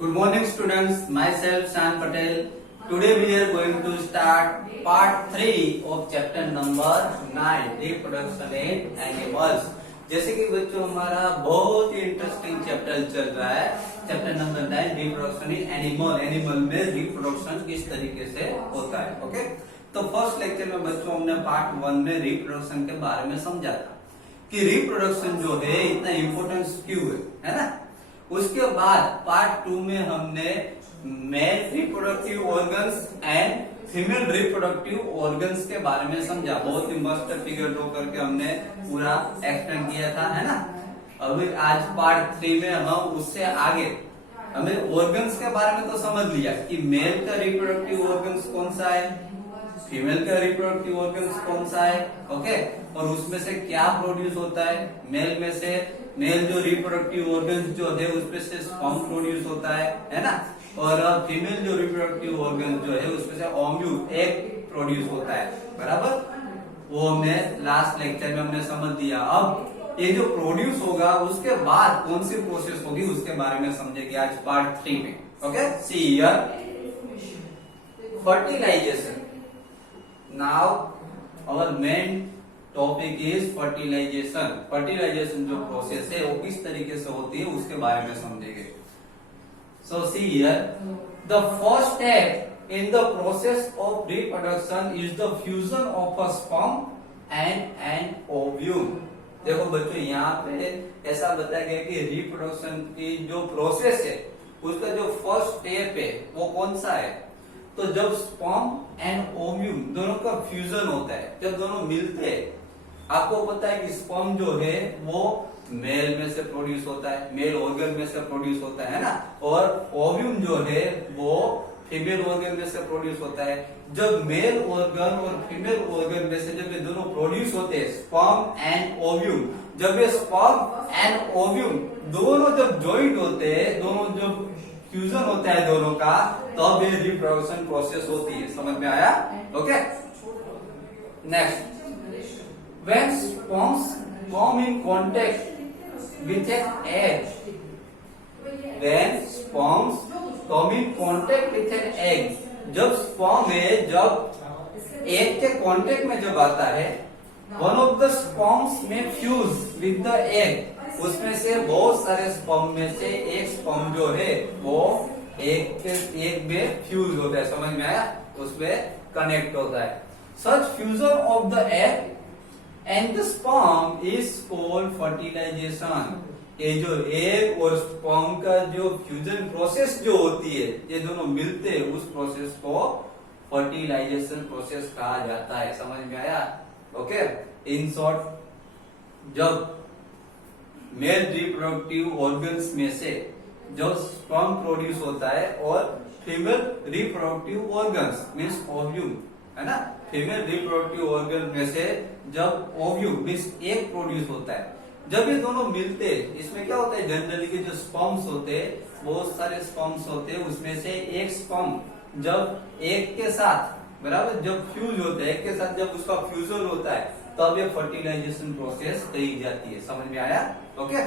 Good morning students, myself Shan Patel. Today we are going to start part 3 of chapter number 9 reproduction in animals. जैसे कि बच्चों हमारा बहुत ही interesting chapter चल रहा है, chapter number 9 reproduction in animal. Animal में रिप्रोडक्शन किस तरीके से होता है। ओके, तो फर्स्ट लेक्चर में बच्चों हमने पार्ट 1 में रिप्रोडक्शन के बारे में समझा था कि रिप्रोडक्शन जो है इतना इम्पोर्टेंस क्यों है ना। उसके बाद पार्ट 2 में हमने male reproductive organs and female reproductive organs के बारे में समझा। बहुत ही मस्त फिगर ड्रॉ करके हमने पूरा एक्सप्लेन किया था, है ना। अभी आज पार्ट 3 में हम उससे आगे हमें ऑर्गन्स के बारे में तो समझ लिया कि मेल का रिप्रोडक्टिव ऑर्गन्स कौन सा है, फीमेल का रिप्रोडक्टिव ऑर्गन्स कौन सा है। ओके, और उसमें से क्या प्रोड्यूस होता है। मेल में से मेल जो रिप्रोडक्टिव ऑर्गन्स जो है उसमें से स्पर्म प्रोड्यूस होता है ना। और फीमेल जो रिप्रोडक्टिव ऑर्गन जो है उसमें से ओव्यूल एग प्रोड्यूस होता है, बराबर। वो हमने लास्ट लेक्चर में हमने समझ दिया। अब ये जो प्रोड्यूस होगा उसके बाद कौन सी प्रोसेस होगी उसके बारे में समझेंगे आज पार्ट 3 में। Okay, see here fertilization. Now our main topic is fertilization. Fertilization जो प्रोसेस है वो किस तरीके से होती है उसके बारे में समझेंगे। So see here, the first step in the process of reproduction is the fusion of a sperm and an ovule. देखो बच्चों यहाँ पे ऐसा बताया गया कि रिप्रोडक्शन की जो प्रोसेस है उसका जो फर्स्ट स्टेप है वो कौन सा है। तो जब स्पर्म एंड ओव्यूल दोनों का फ्यूजन होता है, जब दोनों मिलते हैं, आपको पता है कि स्पर्म जो है वो मेल में से प्रोड्यूस होता है, मेल ऑर्गन में से प्रोड्यूस होता है ना। और ओव्यूल जो है वो फीमेल ऑर्गन में से प्रोड्यूस होता है। जब मेल ऑर्गन और फीमेल ऑर्गन में से जब ये दोनों प्रोड्यूस होते हैं, स्पर्म एंड ओव्यूल, जब ये स्पर्म एंड ओव्यूल दोनों जब ज्वाइंट होते हैं, दोनों जब फ्यूजन होता है दोनों का, तब ये रिप्रोडक्शन प्रोसेस होती है। समझ में आया। Okay, next, when sperms come in contact with an egg, when sperms come in contact with an egg, जब स्पर्म है जब एग के कांटेक्ट में जब आता है, वन ऑफ द स्पर्म्स में फ्यूज विद द एग, उसमें से बहुत सारे स्पर्म में से एक स्पर्म जो है वो एग में फ्यूज होता है। समझ में आया, उसमें कनेक्ट होता है। Such fusion of the egg and the sperm is called fertilization. ये जो एग और स्पर्म का जो फ्यूजन प्रोसेस जो होती है, ये दोनों मिलते हैं, उस प्रोसेस को फर्टिलाइजेशन प्रोसेस कहा जाता है। समझ में आया। ओके, इन शॉर्ट, जब मेल रिप्रोडक्टिव ऑर्गन्स में से जो स्पर्म प्रोड्यूस होता है और female reproductive organs means ovule, है ना, फीमेल रिप्रोडक्टिव ऑर्गन में से जब ओव्यूल मीन्स एग प्रोड्यूस होता है, जब ये दोनों मिलते हैं, इसमें क्या होता है, जनरली के जो स्पर्म्स होते हैं, बहुत सारे स्पर्म्स होते हैं, उसमें से एक स्पर्म जब एग के साथ बराबर जब फ्यूज होता है, एग के साथ जब उसका फ्यूजन होता है, तब ये फर्टिलाइजेशन प्रोसेस कही जाती है। समझ में आया। ओके,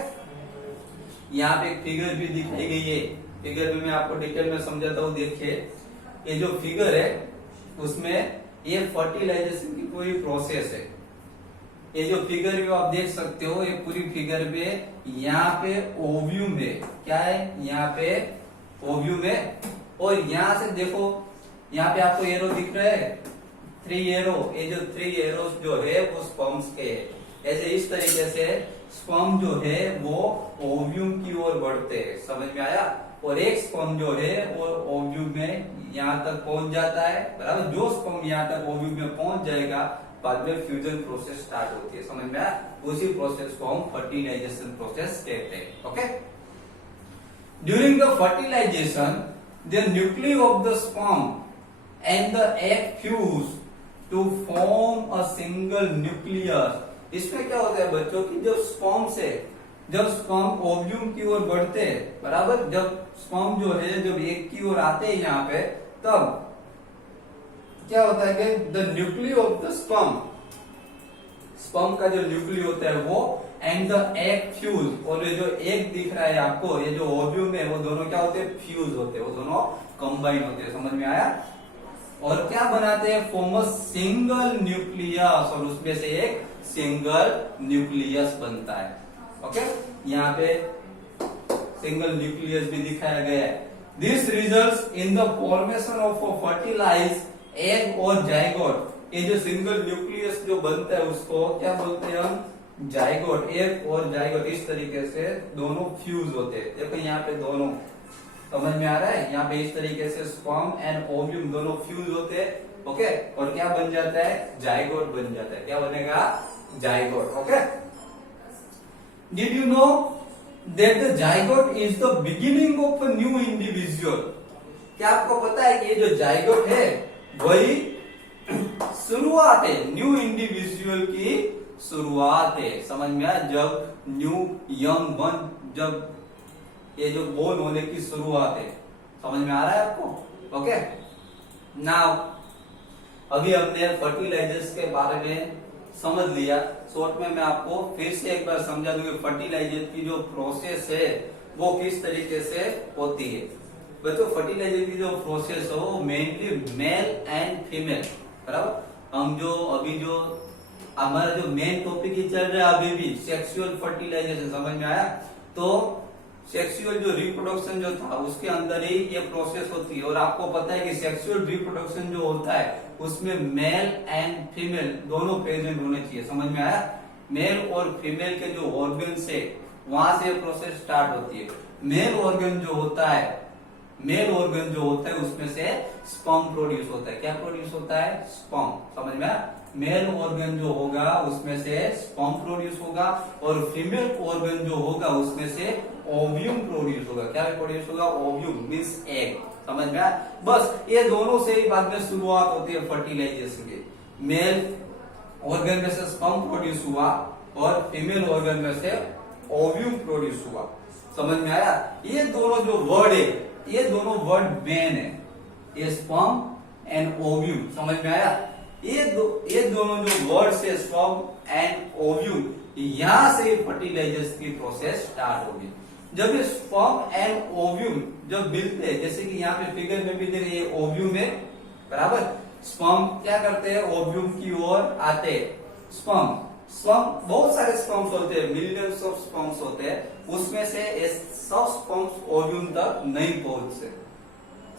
यहाँ पे एक फिगर भी दिखाई गई है, फिगर भी मैं आपको डिटेल में समझाता हूँ। देखिए, ये जो फिगर है उसमें ये फर्टिलाइजेशन की पूरी प्रोसेस है। ये जो फिगर भी आप देख सकते हो, ये पूरी फिगर में यहाँ पे ओव्यूल है, क्या है, यहाँ पे ओव्यूल है। और यहाँ से देखो, यहाँ पे आपको एरो दिख रहा है, 3 एरो। ये जो 3 एरो जो है वो स्पर्म्स के है। ऐसे इस तरीके से स्पर्म जो है वो ओव्यूल की ओर बढ़ते हैं। समझ में आया। और एक स्पर्म जो है वो ओव्यूल में यहाँ तक पहुंच जाता है, बराबर। जो स्पर्म यहाँ तक ओव्यूल में पहुंच जाएगा, बाद में फ्यूजन प्रोसेस स्टार्ट होती है। समझ में आया। उसी प्रोसेस को हम फर्टिलाइजेशन प्रोसेस कहते हैं। Okay, during the fertilization the nucleus of the sperm and the egg fuse to form a single nucleus. इसमें क्या होता है बच्चों की, जब स्पर्म से जब स्पर्म ओव्यूल की ओर बढ़ते हैं, बराबर, जब स्पर्म जो है जब एग की ओर आते हैं यहाँ पे, तब क्या होता है कि the nucleus of the sperm, sperm का जो न्यूक्लियस होता है वो एंड द एग फ्यूज, और ये जो एग दिख रहा है आपको, ये जो ओव्यूम है वो दोनों क्या होते हैं, फ्यूज होते हैं, वो दोनों कंबाइन होते हैं। समझ में आया? और क्या बनाते हैं, फॉर्म अ सिंगल न्यूक्लियस, और उसमें से एक सिंगल न्यूक्लियस बनता है। ओके, यहाँ पे सिंगल न्यूक्लियस भी दिखाया गया है। This results in the formation of a fertilize egg और जाइगोट। ये जो सिंगल न्यूक्लियस जो बनता है उसको क्या बोलते हैं हम, जाइगोट। एग और जाइगोट इस तरीके से दोनों फ्यूज होते हैं। देखो यहाँ पे दोनों, समझ में आ रहा है? यहाँ पे इस तरीके से स्पर्म एंड ओव्यूम दोनों फ्यूज होते हैं। ओके, और क्या बन जाता है, जाइगोट बन जाता है। क्या बनेगा, zygote. Okay, did you know that the zygote is the beginning of a new individual? क्या आपको पता है कि ये जो जाइगोट है वही शुरुआत है, न्यू इंडिविजुअल की शुरुआत है। समझ में आया? जब न्यू यंग वन, जब ये जो बोर्न होने की शुरुआत है। समझ में आ रहा है आपको? ओके, नाउ अभी हमने फर्टिलाइजर्स के बारे में समझ लिया। शॉर्ट में मैं आपको फिर से एक बार समझा दूं कि फर्टिलाइजर की जो प्रोसेस है वो किस तरीके से होती है। बच्चों, फर्टिलाइजर की जो प्रोसेस हो वो मेनली मेल एंड फीमेल, बराबर। हम जो अभी जो हमारा जो मेन टॉपिक ही चल रहा है अभी भी, सेक्सुअल फर्टिलाइजेशन। समझ में आया? तो सेक्सुअल जो रिप्रोडक्शन जो था उसके अंदर ही ये प्रोसेस होती है। और आपको पता है कि सेक्सुअल रिप्रोडक्शन जो होता है उसमें मेल एंड फीमेल दोनों प्रेजेंट होने चाहिए। समझ में आया? मेल और फीमेल के जो ऑर्गन्स है वहां से प्रोसेस स्टार्ट होती है। मेल ऑर्गन जो होता है, मेल ऑर्गन जो होता है उसमें से स्पर्म प्रोड्यूस होता है। क्या प्रोड्यूस होता है, स्पर्म। समझ में आया? मेल ऑर्गन जो होगा उसमें से स्पर्म प्रोड्यूस होगा, और फीमेल ऑर्गन जो होगा उसमें से ओव्यूम प्रोड्यूस होगा। क्या प्रोड्यूस होगा, ओव्यूम मींस एग। समझ में आया? बस ये दोनों से ही बाद में शुरुआत होती है फर्टिलाइजेशन की। मेल ऑर्गन में से स्पर्म प्रोड्यूस हुआ और फीमेल ऑर्गन में से ओव्यूम प्रोड्यूस हुआ। समझ में आया? ये दोनों जो वर्ड है ये दोनों वर्ड मेन है, ये स्पर्म एंड ओव्यूम। समझ में आया? ये दोनों जो वर्ड्स है स्पर्म एंड ओव्यूम, यहां से फर्टिलाइजेशन की प्रोसेस स्टार्ट होगी। जब ये स्पर्म एंड ओव्यूम जब मिलते हैं, जैसे कि यहाँ पे फिगर में भी देखिए ये ओव्यूम है, बराबर। स्पर्म क्या करते हैं, ओव्यूम की ओर आते हैं। स्पर्म बहुत सारे स्पर्म्स होते हैं, मिलियंस ऑफ स्पर्म्स होते हैं, उसमें से सब स्पर्म्स ओव्यूम तक नहीं पहुंचते।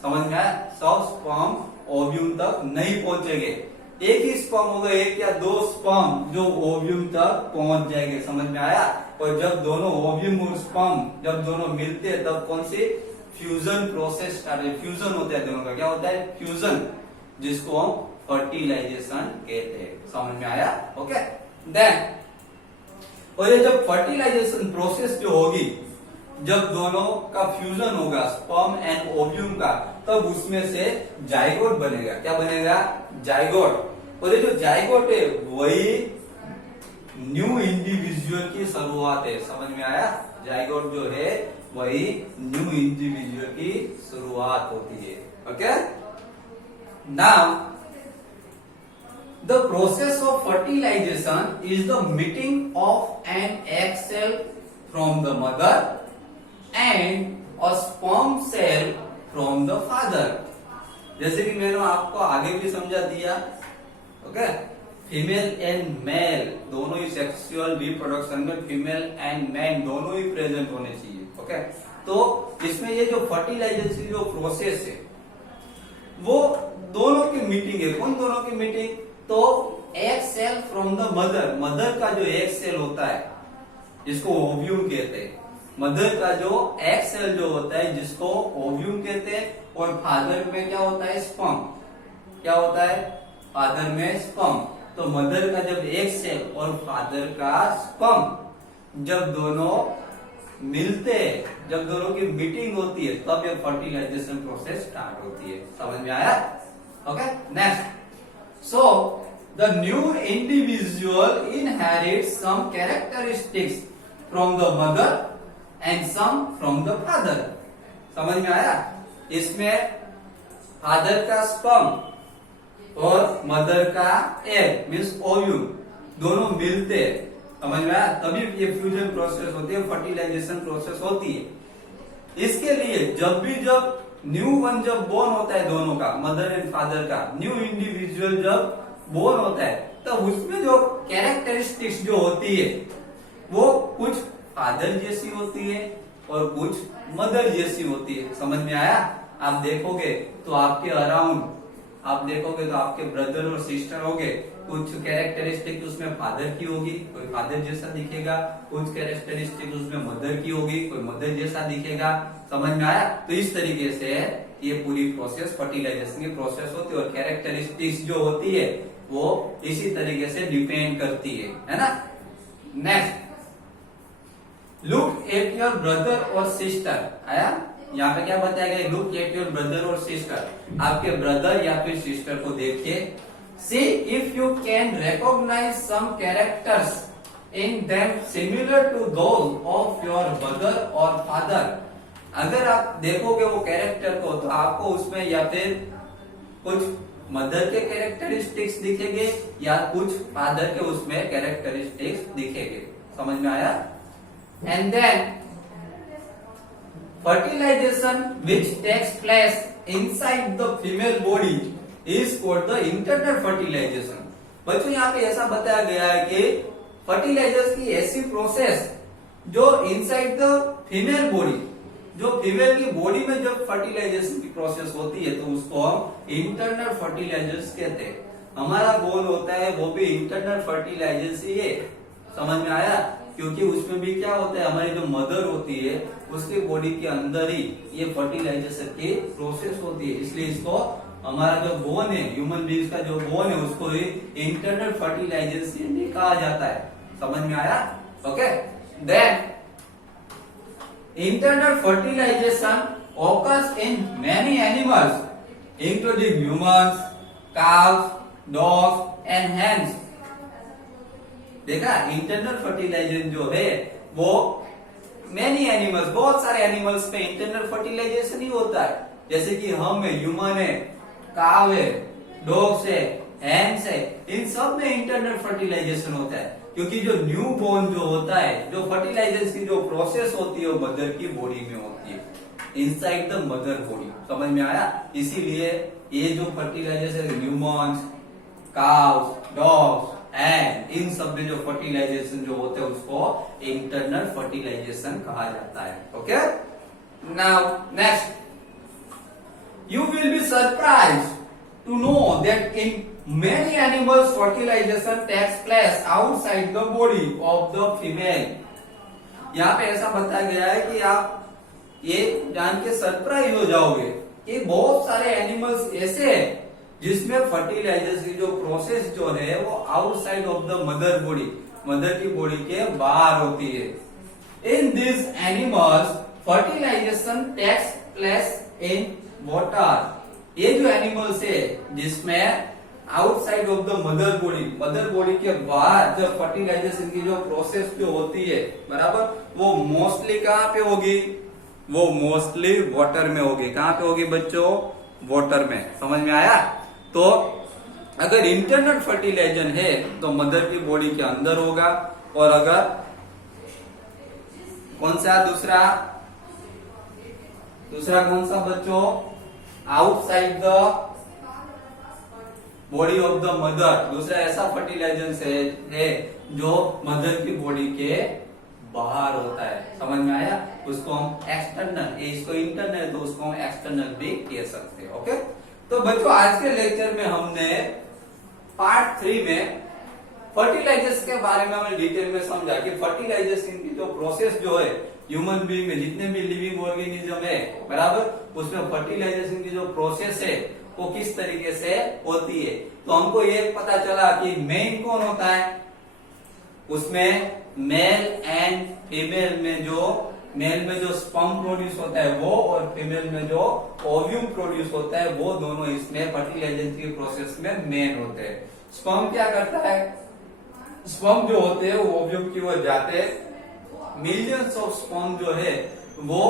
समझ में आया? सब स्पर्म ओव्यूम तक नहीं पहुंचेंगे। एक ही स्पर्म होगा, एक या दो स्पर्म जो ओव्यूम तक पहुंच जाएंगे। समझ में आया? और जब दोनों ओव्यूम और स्पर्म जब दोनों मिलते हैं तब कौन सी फ्यूजन प्रोसेस स्टार्ट है। फ्यूजन होता है दोनों का, क्या होता है, फ्यूजन, जिसको हम फर्टिलाइजेशन कहते हैं। समझ में आया? ओके, देन और ये जब फर्टिलाइजेशन प्रोसेस जो होगी, जब दोनों का फ्यूजन होगा स्पर्म एंड ओव्यूम का, तब उसमें से जाइगोट बनेगा। क्या बनेगा, जाइगोट। और ये जो जाइगोट है वही न्यू इंडिविजुअल की शुरुआत है। समझ में आया? जाइगोट जो है वही न्यू इंडिविजुअल की शुरुआत होती है। Okay, now the process of fertilization is the meeting of an egg cell from the mother and a sperm cell from the father। जैसे कि मैंने आपको आगे भी समझा दिया। ओके, फीमेल एंड मेल दोनों ही सेक्सुअल रिप्रोडक्शन में फीमेल एंड मैन दोनों ही प्रेजेंट होने चाहिए। ओके, तो इसमें ये जो फर्टिलाइजेशन की जो प्रोसेस है वो दोनों की मीटिंग है। कौन दोनों की मीटिंग, तो egg cell from the mother, mother का जो एग सेल होता है जिसको ओव्यूम कहते हैं, मदर का जो एग सेल जो होता है जिसको ओव्यूम कहते हैं, और फादर में क्या होता है, स्पर्म। क्या होता है, फादर में स्पर्म। तो मदर का जब एग सेल और फादर का स्पर्म जब दोनों मिलते हैं, जब दोनों की मीटिंग होती है, तब ये फर्टिलाइजेशन प्रोसेस स्टार्ट होती है। समझ में आया? Okay, next. So, the new individual inherits some characteristics from the mother and some from the father। समझ में आया? इसमें फादर का स्पर्म और मदर का एग मीन्स ओव्यूम दोनों मिलते हैं। समझ में आया? तभी ये फ्यूजन प्रोसेस होती है, फर्टिलाइजेशन प्रोसेस होती है। इसके लिए जब न्यू वन जब बोर्न होता है, दोनों का, मदर एंड फादर का, न्यू इंडिविजुअल जब बोर्न होता है, तब उसमें जो कैरेक्टरिस्टिक्स जो होती है वो कुछ फादर जैसी होती है और कुछ मदर जैसी होती है। समझ में आया? आप देखोगे तो आपके अराउंड, आप देखोगे तो आपके ब्रदर और सिस्टर होगे, कुछ कैरेक्टरिस्टिक उसमें फादर की होगी, कोई फादर जैसा दिखेगा, कुछ कैरेक्टरिस्टिक उसमें मदर की होगी, कोई मदर जैसा दिखेगा। समझ में आया? तो इस तरीके से ये पूरी प्रोसेस फर्टिलाइजेशन की प्रोसेस होती है और कैरेक्टरिस्टिक्स जो होती है वो इसी तरीके से डिपेंड करती है ना। Next, look at your brother और सिस्टर। आया? यहाँ पे क्या बताया गया? लुक एट योर ब्रदर और सिस्टर, आपके ब्रदर या फिर सिस्टर को देखिए। See if you can recognise some characters in them similar to those of your brother और फादर। अगर आप देखोगे वो कैरेक्टर को तो आपको उसमें या फिर कुछ मदर के कैरेक्टरिस्टिक्स दिखेंगे या कुछ फादर के उसमें कैरेक्टरिस्टिक्स दिखेंगे। समझ में आया? And then fertilization which takes place inside the female body is called the internal fertilization। बच्चों यहाँ पे ऐसा बताया गया है कि फर्टिलाइजेशन की ऐसी प्रोसेस जो इनसाइड द फीमेल बॉडी, जो फीमेल की बॉडी में जब फर्टिलाइजेशन की प्रोसेस होती है तो उसको हम इंटरनल फर्टिलाइजेशन कहते हैं। हमारा गोल होता है वो भी इंटरनल फर्टिलाइजेशन ही है। समझ में आया? क्योंकि उसमें भी क्या होता है, हमारी जो मदर होती है उसके बॉडी के अंदर ही ये फर्टिलाइजेशन की प्रोसेस होती है, इसलिए इसको हमारा जो बोन है, ह्यूमन बीइंग्स का जो बोन है उसको ही इंटरनल फर्टिलाइजेशन भी कहा जाता है। समझ में आया? Okay. Then internal fertilization occurs in many animals including humans, cows, dogs and hens। देखा, इंटरनल फर्टिलाइजेशन जो है वो मेनी एनिमल्स, बहुत सारे एनिमल्स में इंटरनल फर्टिलाइजेशन ही होता है। जैसे कि हम है, ह्यूमन है, काव है, डॉग्स है, हैंड्स है, इन सब में इंटरनल फर्टिलाइजेशन होता है। क्योंकि जो न्यू बोर्न जो होता है, जो फर्टिलाइजेशन की जो प्रोसेस होती है वो मदर की बॉडी में होती है, इनसाइड द मदर बॉडी। समझ में आया? इसीलिए ये जो fertilization humans, cows, dogs and इन सब में जो फर्टिलाइजेशन जो होते हैं उसको इंटरनल फर्टिलाइजेशन कहा जाता है। Okay, now next, you will be surprised to know that in many animals fertilization takes place outside the body of the female. यहाँ पे ऐसा बताया गया है कि आप ये जान के सरप्राइज हो जाओगे कि बहुत सारे एनिमल्स ऐसे हैं जिसमें फर्टिलाइजेशन की जो प्रोसेस जो है वो outside of the mother body, mother की बॉडी के बाहर होती है। In this animals fertilization takes place in water. ये जो एनिमल्स है जिसमें outside of the mother body, mother body के बाहर जब फर्टिलाइजेशन की जो प्रोसेस जो होती है, बराबर, वो मोस्टली कहाँ पे होगी? वो मोस्टली वाटर में होगी। कहाँ पे होगी बच्चों? वाटर में। समझ में आया? तो अगर इंटरनल फर्टिलाइजेशन है तो मदर की बॉडी के अंदर होगा, और अगर कौन सा दूसरा कौन सा बच्चों? Outside the body of the mother. दूसरा ऐसा फर्टिलाइजेशन है जो मदर की बॉडी के बाहर होता है। समझ में आया? उसको हम एक्सटर्नल, इसको इंटरनल तो उसको हम एक्सटर्नल भी कह सकते हैं। ओके, तो बच्चों आज के लेक्चर में हमने पार्ट 3 में फर्टिलाइजेशन के बारे में हमने डिटेल में समझा कि फर्टिलाइजेशन की जो प्रोसेस जो है ह्यूमन बीइंग में, जितने भी लिविंग ऑर्गेनिज्म है, बराबर, उसमें फर्टिलाइजेशन की जो प्रोसेस है वो किस तरीके से होती है। तो हमको ये पता चला कि मेन कौन होता है उसमें, मेल एंड फीमेल में जो, मेल में जो स्पर्म प्रोड्यूस होता है वो, और फीमेल में जो ओव्यूम प्रोड्यूस होता है वो, दोनों इसमें फर्टिलाइजेशन की प्रोसेस में मेन होते हैं। स्पर्म क्या करता है? स्पर्म जो होते हैं वो ओव्यूम की ओर जाते हैं, मिलियंस ऑफ स्पर्म जो है वो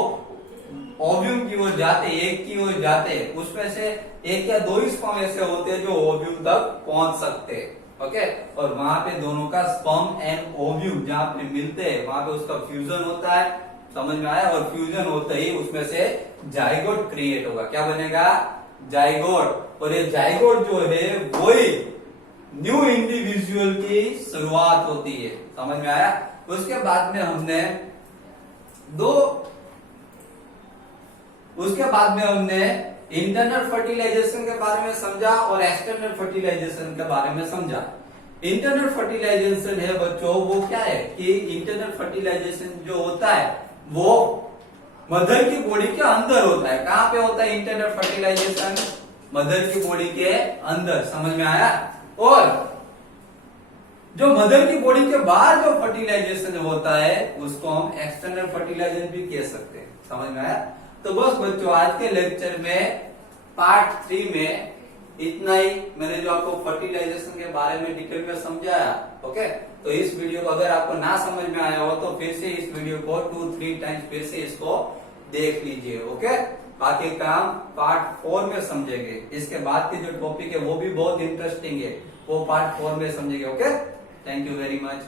ओव्यूम की ओर जाते, एक की ओर जाते, उसमें से एक या दो ही स्पर्म ऐसे होते हैं जो ओव्यूम तक पहुंच सकते हैं। ओके। और वहां पे दोनों का स्पर्म एंड ओव्यूल जहां पे मिलते हैं वहां पे उसका फ्यूजन होता है, समझ में आया। और फ्यूजन होते ही उसमें से जाइगोट क्रिएट होगा। क्या बनेगा? जाइगोट। और ये जाइगोट जो है वही न्यू इंडिविजुअल की शुरुआत होती है, समझ में आया। उसके बाद में हमने इंटरनल फर्टिलाइजेशन के बारे में समझा और एक्सटर्नल फर्टिलाइजेशन के बारे में समझा। इंटरनल फर्टिलाइजेशन है बच्चों, वो क्या है कि इंटरनल फर्टिलाइजेशन जो होता है वो मदर की बॉडी के अंदर होता है। कहां पे होता है इंटरनल फर्टिलाइजेशन? मदर की बॉडी के अंदर, समझ में आया। और जो मदर की बॉडी के बाहर जो फर्टिलाइजेशन होता है उसको हम एक्सटर्नल फर्टिलाइजेशन भी कह सकते हैं, समझ में आया। तो बस बच्चों आज के लेक्चर में पार्ट 3 में इतना ही। मैंने जो आपको फर्टिलाइजेशन के बारे में डिटेल में समझाया, ओके। तो इस वीडियो को अगर आपको ना समझ में आया हो तो फिर से इस वीडियो को 2-3 टाइम्स फिर से इसको देख लीजिए, ओके। बाकी काम पार्ट 4 में समझेंगे। इसके बाद के जो टॉपिक है वो भी बहुत इंटरेस्टिंग है, वो पार्ट 4 में समझेंगे, okay. Thank you very much.